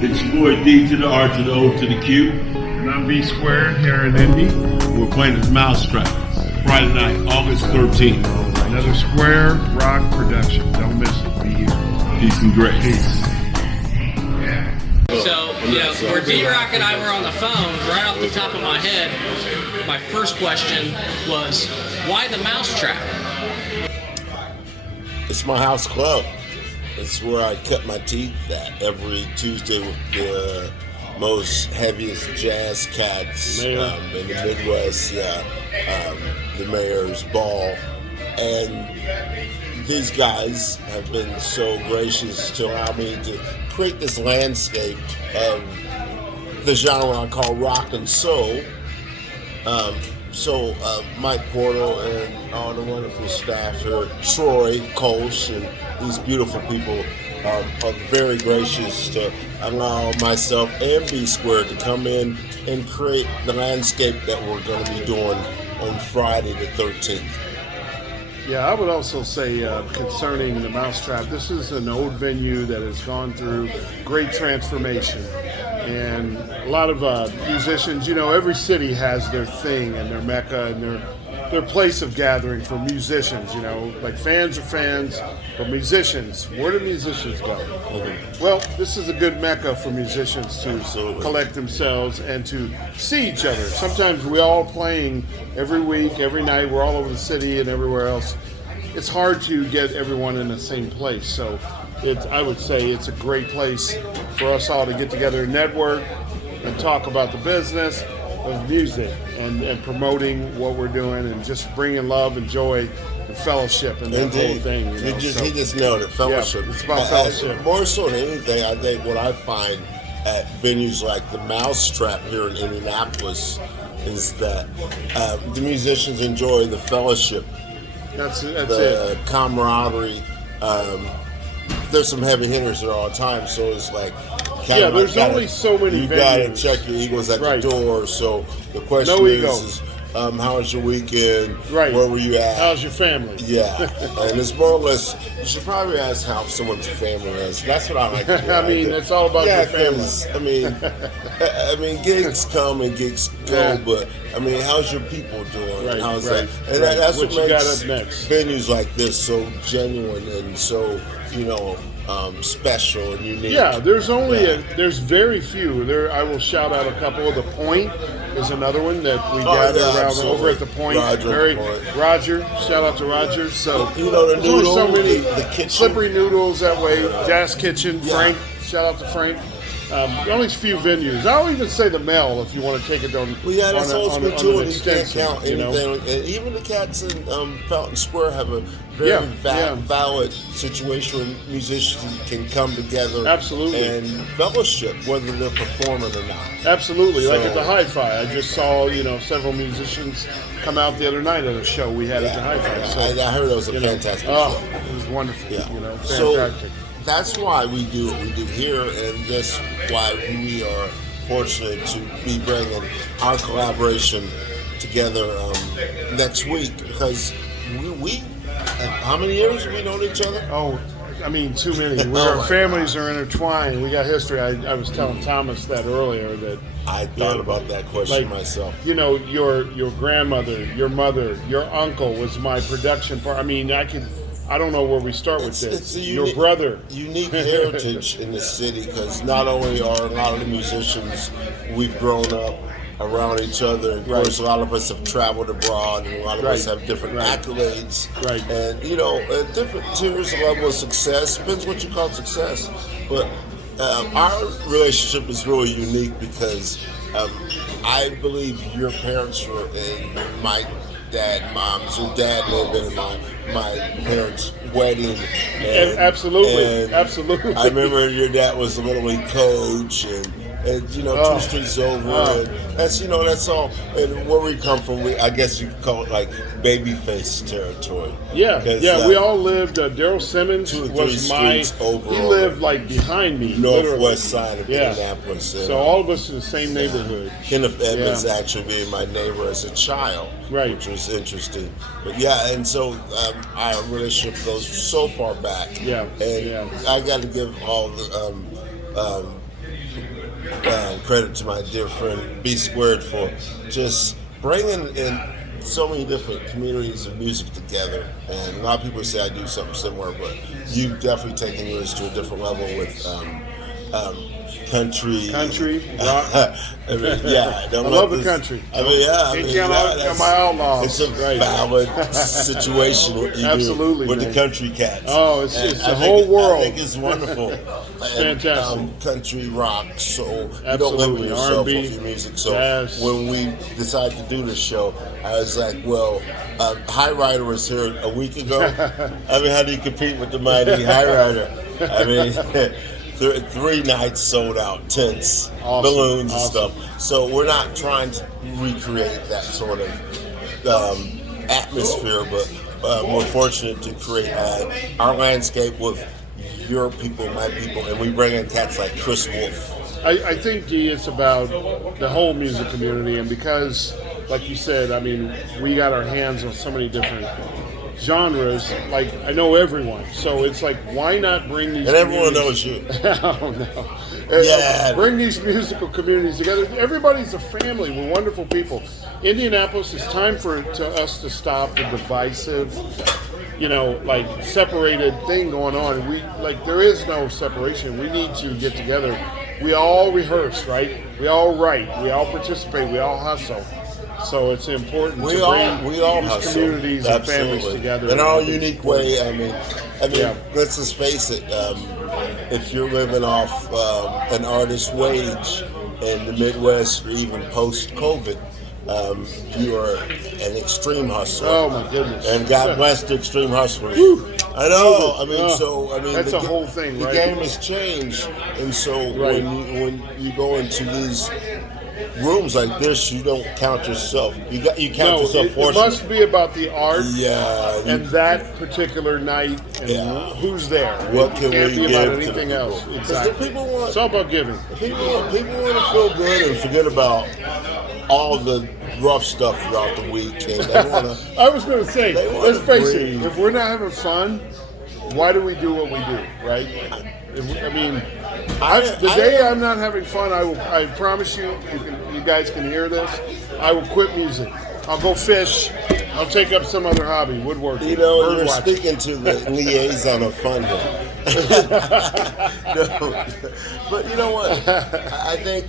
It's your boy D to the R to the O to the Q. And I'm B Squared here in Indy. We're playing at Mousetrap Friday night, August 13th. Another Square Rock production. Don't miss it. Be here. Peace and grace. Peace. So, where DRoq and I were on the phone, right off the top of my head, my first question was, why the Mousetrap? It's my house club. It's where I cut my teeth at every Tuesday with the most heaviest jazz cats in the Midwest. The Mayor's Ball. And these guys have been so gracious to allow me to create this landscape of the genre I call rock and soul. Mike Portal and all the wonderful staff here, Troy, Kolsch, and these beautiful people are very gracious to allow myself and B Squared to come in and create the landscape that we're going to be doing on Friday the 13th. Yeah, I would also say concerning the Mousetrap, this is an old venue that has gone through great transformation. And a lot of musicians, every city has their thing and their mecca and their place of gathering for musicians, like fans are fans, but musicians, where do musicians go? Well, this is a good mecca for musicians to collect themselves and to see each other. Sometimes we're all playing every week, every night, we're all over the city and everywhere else. It's hard to get everyone in the same place, so I would say it's a great place for us all to get together and network and talk about the business of music and promoting what we're doing and just bringing love and joy and fellowship and that whole thing. He just nailed it, fellowship. Yeah, it's about fellowship. More so than anything, I think what I find at venues like the Mousetrap here in Indianapolis is that the musicians enjoy the fellowship. That's the it. Camaraderie. There's some heavy hitters there all the time, so it's like there's only so many you venues. gotta check your egos at the door. So the question is how was your weekend? Right. Where were you at? How's your family? Yeah, and it's more or less. You should probably ask how someone's family is. That's what I like to do. I mean, it's all about your family. I mean, gigs come and gigs go, but I mean, how's your people doing? Right, How's right, that? And that's what you got makes up next. venues like this so genuine and so special and unique. Yeah, there's there's very few. I will shout out a couple. The Point is another one that we gather around over at the Point. Roger, shout out to Roger. So the there's only noodle, so many the kitchen. Slippery Noodles that way. Jazz Kitchen, Frank. Shout out to Frank. Only a few venues. I'll even say the Mel if you want to take it on. Well, yeah, that's old school too, and you can't count you anything. And even the cats in Fountain Square have a very valid situation where musicians can come together and fellowship, whether they're performing or not. Absolutely, like at the Hi-Fi. I just saw several musicians come out the other night at a show we had at the Hi-Fi. So, I heard it was a fantastic show. It was wonderful. Yeah. Fantastic. So that's why we do what we do here, and that's why we are fortunate to be bringing our collaboration together next week, because we how many years have we known each other? Oh, I mean, too many. Our families are intertwined. We got history. I was telling Thomas that earlier. That I thought about that question myself. Your grandmother, your mother, your uncle was my production part. I mean, I don't know where we start with this. It's your brother. Unique heritage in the city, because not only are a lot of the musicians, we've grown up around each other. Of course, a lot of us have traveled abroad, and a lot of us have different accolades. Right. And, at different tiers of level of success. Depends what you call success. But our relationship is really unique because I believe your parents were in my mom's. Your dad may have been in my parents' wedding. Absolutely. I remember your dad was a Little League coach, and 2 streets over. And that's all. And where we come from, I guess you could call it like babyface territory. Yeah, we all lived. Daryl Simmons 2 or 3 was streets over. He lived behind me, northwest side of Indianapolis. So all of us in the same neighborhood. Kenneth Edmonds actually being my neighbor as a child, which was interesting. But and so our relationship goes so far back. And I got to give all the credit to my dear friend B Squared for just bringing in so many different communities of music together. And a lot of people say I do something similar, but you've definitely taken yours to a different level with country, rock. I mean, yeah, I love the country. I mean, yeah, Can't count out my outlaws. It's a valid situation what you Absolutely, do with man. the country cats. Oh, it's the whole world. I think it's wonderful. Fantastic. Country, rock, soul. You don't Absolutely. limit yourself R&B, with your music. So jazz. when we decided to do this show, I was like, well, High Rider was here a week ago. I mean, how do you compete with the mighty High Rider? I mean, 3 nights sold out, tents, Awesome. balloons and Awesome. stuff. So we're not trying to recreate that sort of atmosphere, but we're fortunate to create our landscape with your people, my people, and we bring in cats like Chris Wolf. I think, D, it's about the whole music community, and because, like you said, I mean, we got our hands on so many different genres. Like, I know everyone, so it's like, why not bring these? And everyone knows you. Oh no! Yeah. Bring these musical communities together. Everybody's a family. We're wonderful people. Indianapolis, it's time for us to stop the divisive, like separated thing going on. There is no separation. We need to get together. We all rehearse, right? We all write. We all participate. We all hustle. So it's important We to all bring these hustle. communities and families Absolutely. together in our unique way. I mean, Yeah. let's just face it. If you're living off an artist's wage in the Midwest or even post-COVID, you are an extreme hustler. Oh my goodness! And God bless the extreme hustlers. I know. I mean, that's a whole thing, right? The game has changed, and so Right. when you go into these rooms like this, you don't count yourself. You count yourself it fortunate. must be about the art And that particular night and who's there. What It can can't we be about give to the anything people? else. 'Cause Exactly. the people want- It's all about giving. People want to feel good and forget about all the rough stuff throughout the week, and they want to. I was going to say, They wanna let's face breathe. it. If we're not having fun, why do we do what we do, right? The day I'm not having fun, I promise you, you guys can hear this. I will quit music. I'll go fish. I'll take up some other hobby, woodworking. You're bird watching. speaking to the liaison of fun here. No, but you know what? I think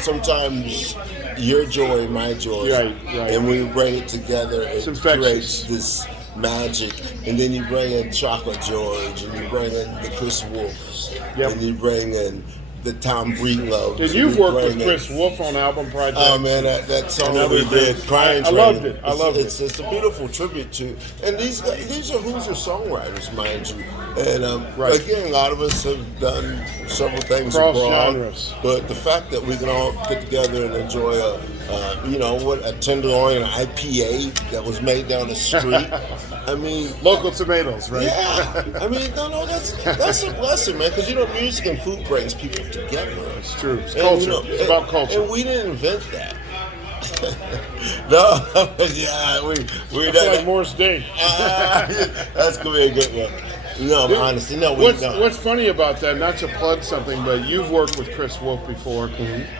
sometimes your joy, my joy, Right. and we bring it together. It infectious. creates this magic, and then you bring in Chocolate George, and you bring in the Chris Wolfs, Yep. and you bring in the Tom Breedloves. And you've worked with Chris Wolf on album projects. Oh man, that song And that we other did, things. Crying I Train. loved it. I loved it. It's a beautiful tribute to, and these are Hoosier songwriters, mind you. And Right. again, a lot of us have done several things Cross abroad, genres. but the fact that we can all get together and enjoy a tenderloin, an IPA that was made down the street. I mean, Local tomatoes, right? yeah. I mean, no, that's a blessing, man. Because music and food brings people together. It's true. It's And, culture. It's about culture. And we didn't invent that. No, yeah, we It's like Morris Day. That's gonna be a good one. No, honestly, no, we don't. What's funny about that, not to plug something, but you've worked with Chris Wolf before,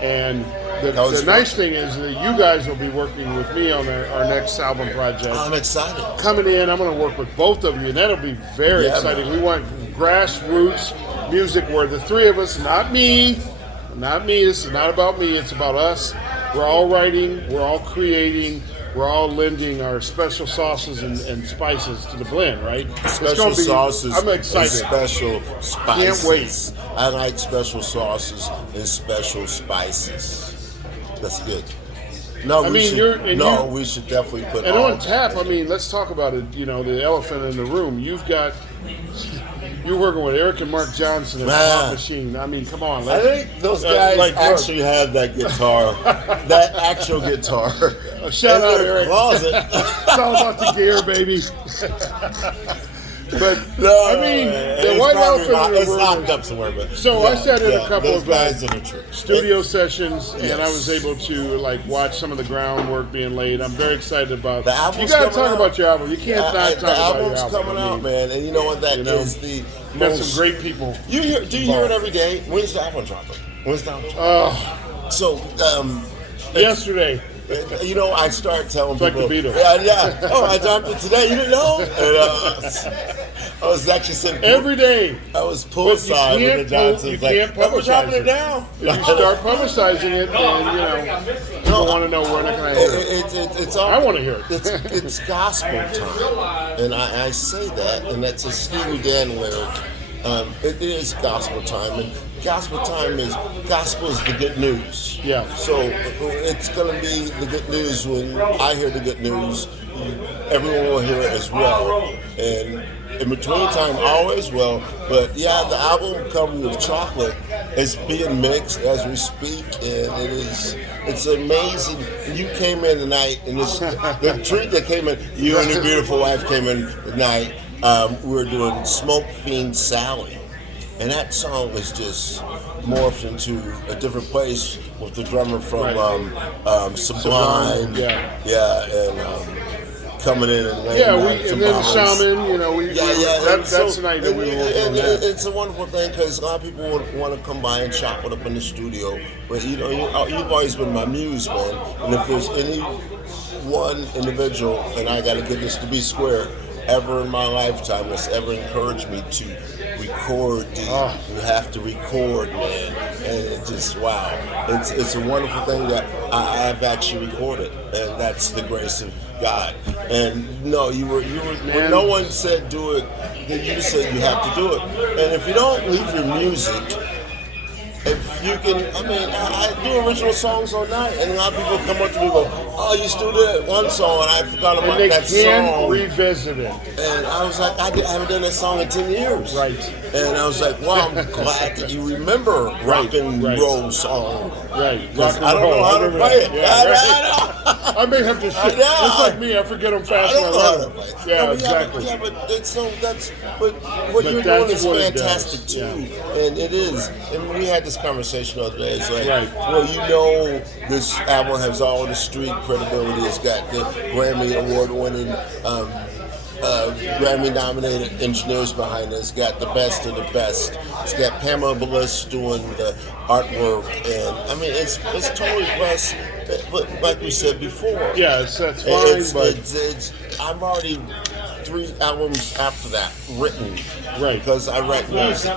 and the nice thing is that you guys will be working with me on our next album project. I'm excited. Coming in, I'm going to work with both of you, and that'll be very exciting. Man. We want grassroots music where the three of us, not me, this is not about me, it's about us. We're all writing, we're all creating, we're all lending our special sauces and spices to the blend, right? Special sauces. I'm excited. And special spices. Can't wait. I like special sauces and special spices. That's good. No, we should definitely put. And on tap, let's talk about it. The elephant in the room. You're working with Eric and Mark Johnson and Pop Machine. Come on. I think those guys actually have that guitar, that actual guitar. Shout out, in their Eric. closet. It's all about the gear, baby. But the white elephant in the room. It's locked up somewhere, but I sat in a couple of guys are the truth. studio sessions, and I was able to watch some of the groundwork being laid. I'm very excited about. The album's you got to coming talk out. about your album. You can't not talk The about your album's album. coming out, man, and you know what? That is the You got most. some great people. Do you hear it every day? When's the album dropping? Oh, So, yesterday. you know, I started telling Like people. the Beatles. Yeah. Oh, I dropped it today. You didn't know? And, I was actually sitting Every day. I was poolside with the Johnsons. You Like, can't we're dropping publicize it it. now. If you start publicizing it, then, people want to know when can I hear it. It's all, I want to hear it. It's gospel time, and I say that, and that's a Steely Dan lyric. It is gospel time, and gospel is the good news. Yeah. So it's going to be the good news when I hear the good news. Everyone will hear it as well, and in between time, always will. But yeah, the album cover with chocolate is being mixed as we speak, and it's amazing. You came in tonight, and the treat that came in. You and your beautiful wife came in tonight. We were doing Smoke Fiend Sally, and that song was just morphed into a different place with the drummer from Sublime. And coming in and laying down and some then bombs. Shaman, that's the night that we were working on that. It's a wonderful thing because a lot of people would want to come by and chop it up in the studio. But you've always been my muse, man. And if there's any one individual, and I got to give this to be square, ever in my lifetime that's ever encouraged me to record, dude. You have to record, man. And it just, wow. It's a wonderful thing that I have actually recorded. And that's the grace of God. And no, you were when no one said do it, then you said you have to do it. And if you don't leave your music, if you can, I do original songs all night, and a lot of people come up to me and go, oh, you still did one song, and I forgot about that song. And they can't revisit it. And I was like, I haven't done that song in 10 years. Right. And I was like, wow, I'm glad that you remember rock and roll song. Right. Because I don't know how to play it. I may have to shit. It's like me, I forget them fast when I run them. Yeah, exactly. Yeah, but what you're doing is fantastic too. Yeah. And it is. And we had this conversation the other day. It's like, well, you know, this album has all the street credibility. It's got the Grammy award-winning, Grammy-nominated engineers behind it. It's got the best of the best. It's got Pamela Bliss doing the artwork, and it's totally blessed. But like we said before, that's fine. It's I'm already 3 albums after that written, because I write music,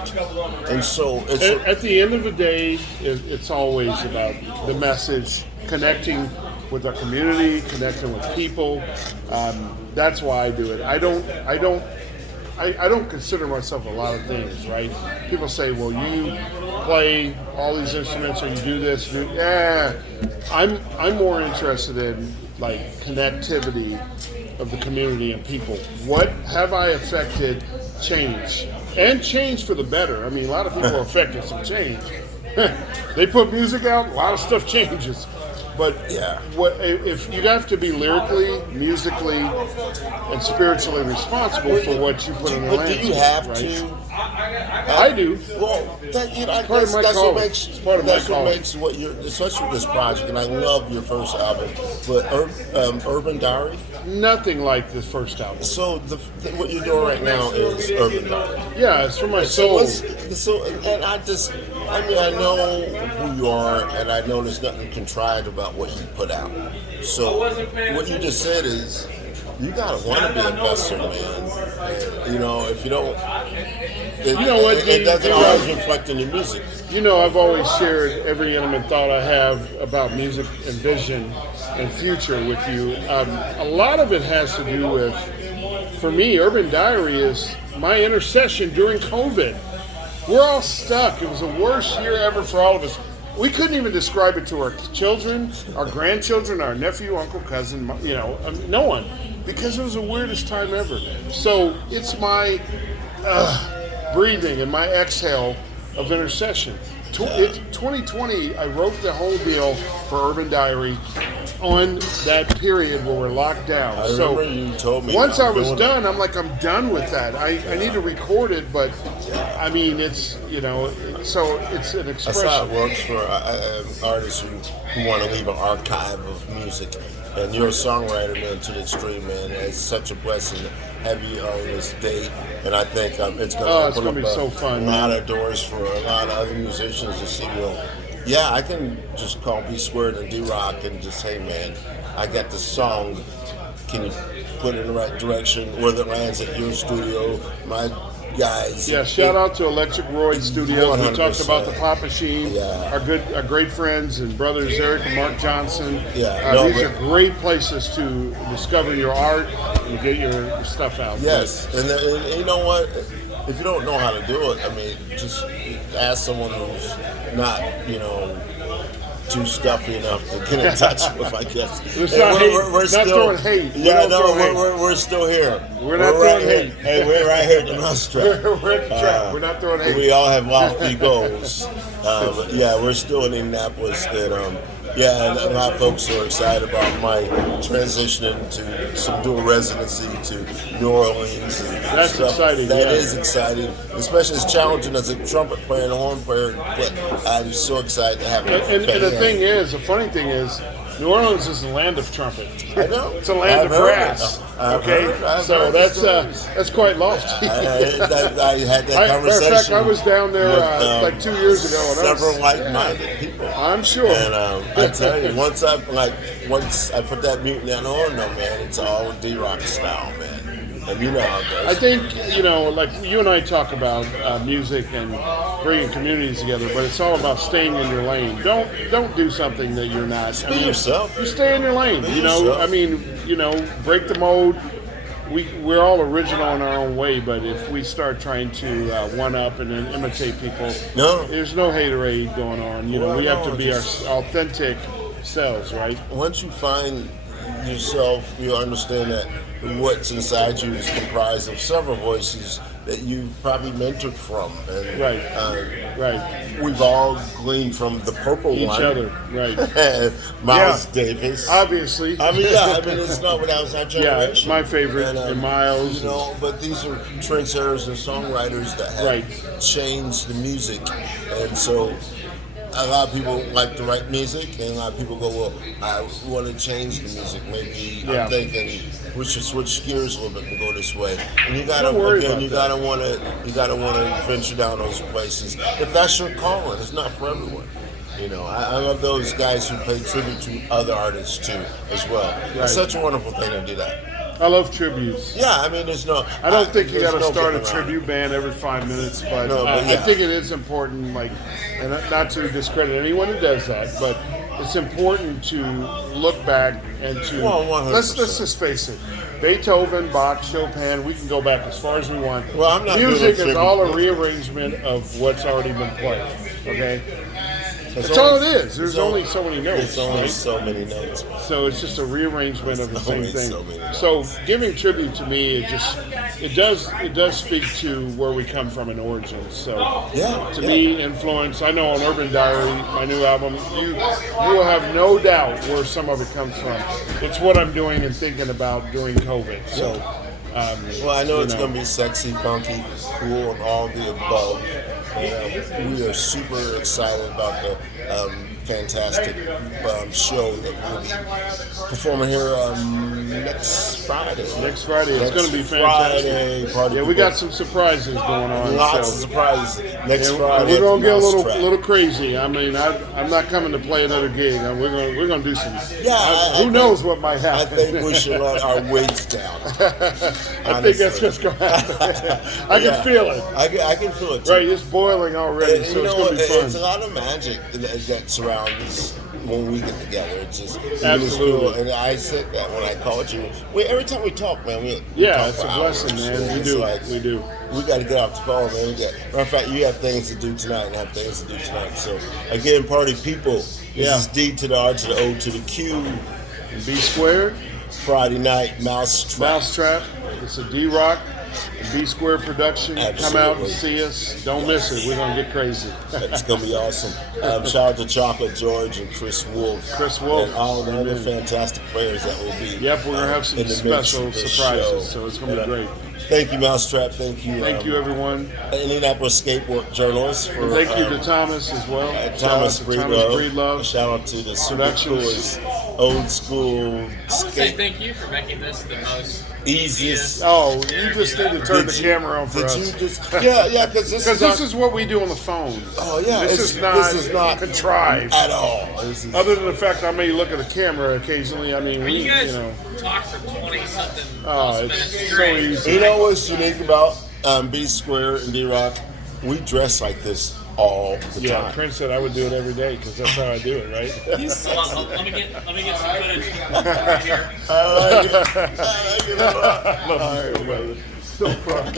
and so it's at the end of the day, it's always about the message, connecting with our community, connecting with people. That's why I do it. I don't consider myself a lot of things, right? People say, well, you play all these instruments or you do this. I'm more interested in like connectivity of the community and people. What have I affected change? And change for the better. I mean, a lot of people are affected some change. They put music out, a lot of stuff changes. But if you have to be lyrically, musically, and spiritually responsible for what you put in the landscape. Do you have to? I do. Well, that's what makes what you're, especially with this project, and I love your first album, but Urban Diary. Nothing like this first album. So what you're doing right now is Urban Diary. Yeah, it's for my soul. And I know who you are, and I know there's nothing contrived about what you put out. So what you just said is, you gotta want to be an investor, man. And, if you don't, it doesn't always reflect in your music. I've always shared every intimate thought I have about music and vision and future with you. A lot of it has to do with, for me, Urban Diary is my intercession during COVID. We're all stuck. It was the worst year ever for all of us. We couldn't even describe it to our children, our grandchildren, our nephew, uncle, cousin, no one, because it was the weirdest time ever. So it's my breathing and my exhale of intercession. 2020, I wrote the whole deal for Urban Diary on that period where we're locked down. I remember you told me. Once I was done, I'm like, I'm done with that. I need to record it, but I mean, it's, so it's an expression. That's how it works for artists who want to leave an archive of music. And you're a songwriter, man, to the extreme, man. It's such a blessing to have you on this date, and I think it's going to open be up so fun, a lot of doors for a lot of other musicians to see. Well, yeah, I can just call B Squared and DRoq and just say, man, I got this song. Can you put it in the right direction? Whether it lands at your studio, my guys. Yeah, shout out to Electric Royd Studios. We talked 100%. about the Pop Machine. Yeah. Our great friends and brothers Derrick and Mark Johnson. Yeah, these are great places to discover your art and get your stuff out. Yes, and you know what? If you don't know how to do it, I mean, just ask someone who's not, too stuffy enough to get in touch with, I guess. It's not hate. We're not throwing hate. Yeah, we're still here. We're not throwing hate. Hey, we're right here at the Mousetrap. We're at the trap. We're not throwing hate. We all have lofty goals. Yeah, we're still in Indianapolis, and and a lot of folks are excited about my transitioning to some dual residency to New Orleans. And That's stuff. exciting. That is exciting, especially as challenging as a trumpet player and a horn player. But I'm so excited to have it. And the funny thing is, New Orleans is the land of trumpet. I know. It's a land of brass. I've heard That's quite lofty. I had that conversation. Matter of fact, I was down there like 2 years ago. And several like-minded people. I'm sure. And I tell you, once I put that mutiny on horn, no man, it's all DRoq style, man. And you know how it goes. I think, like you and I talk about music and bringing communities together, but it's all about staying in your lane. Don't do something that you're not. Be yourself. You stay in your lane. Yourself. Break the mold. We're all original in our own way, but if we start trying to one up and then imitate people, there's no haterade going on. We have to be our authentic selves, right? Once you find yourself, you understand that what's inside you is comprised of several voices that you probably mentored from. And, right. We've all gleaned from the purple Each one. other, right. Miles Davis. Obviously. It's not without our generation. Yeah, it's my favorite, and Miles. But these are trendsetters and songwriters that have changed the music. And so a lot of people like to write music, and a lot of people go, well, I want to change the music. Maybe I'm thinking we should switch gears a little bit and go this way. And you gotta want to venture down those places. If that's your calling, it's not for everyone. I love those guys who pay tribute to other artists too, as well. Right. It's such a wonderful thing to do that. I love tributes. Yeah, I mean, there's no. I don't think you got to start a tribute band every 5 minutes, but I think it is important. And not to discredit anyone who does that, but it's important to look back and to let's just face it. Beethoven, Bach, Chopin, we can go back as far as we want. Well, I'm not Music is all a rearrangement of what's already been played. Okay. That's all it is. There's only so many notes. There's only so many notes. So it's just a rearrangement of the same thing. So giving tribute to me, it does speak to where we come from in origins. So to me, influence. I know on Urban Diary, my new album, you will have no doubt where some of it comes from. It's what I'm doing and thinking about during COVID. So. Well, I know it's going to be sexy, funky, cool, and all the above. We are super excited about the fantastic show that we'll be performing here next Friday. Next Friday. It's going to be fantastic. Friday, we got some surprises going on. Lots of surprises. Next Friday. We're going to get a little crazy. I mean, I'm not coming to play another gig. We're going to do some. Who knows what might happen? I think we should let our weights down. I think that's what's going to happen. I can feel it. I can feel it too. Right, it's boiling already, so it's going to be fun. It's a lot of magic that surrounds when we get together. It's just absolutely. And I said that when I called you. Every time we talk, man, we talk it's a blessing, man. We do. We got to get off the phone, man. Matter of fact, you have things to do tonight, and I have things to do tonight. So again, party people. This is D to the R to the O to the Q. And B Squared. Friday night, Mousetrap. It's a DRoq. B Square production. Absolutely. Come out and see us. Don't miss it. We're going to get crazy. It's going to be awesome. Shout out to Chocolate George and Chris Wolf. And all the other fantastic players that will be. Yep, we're going to have some special surprises, so it's going to be great. Thank you, Mousetrap. Thank you. Thank you, everyone. Indianapolis skateboard journalist. And thank you to Thomas as well. Thomas Breedlove. Shout out to the Super Coolers old school I want to say skate. thank you for making this the most Easiest. Oh, you just need to turn the Did you- camera on for Did us. you just? Yeah, because Because this is what we do on the phone. Oh yeah, This is not contrived. at all. This is, Other than the fact I may look at the camera occasionally. I mean, You guys you know. talk for 20 something Oh, minutes it's so straight. easy. you know what's unique about B Square and DRoq? We dress like this all the Yeah, time. Prince said I would do it every day because that's how I do it, right? Hold on, let me get some footage right here. All right, brother. So fun.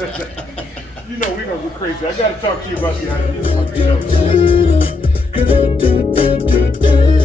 You know we're gonna go crazy. I gotta talk to you about the idea.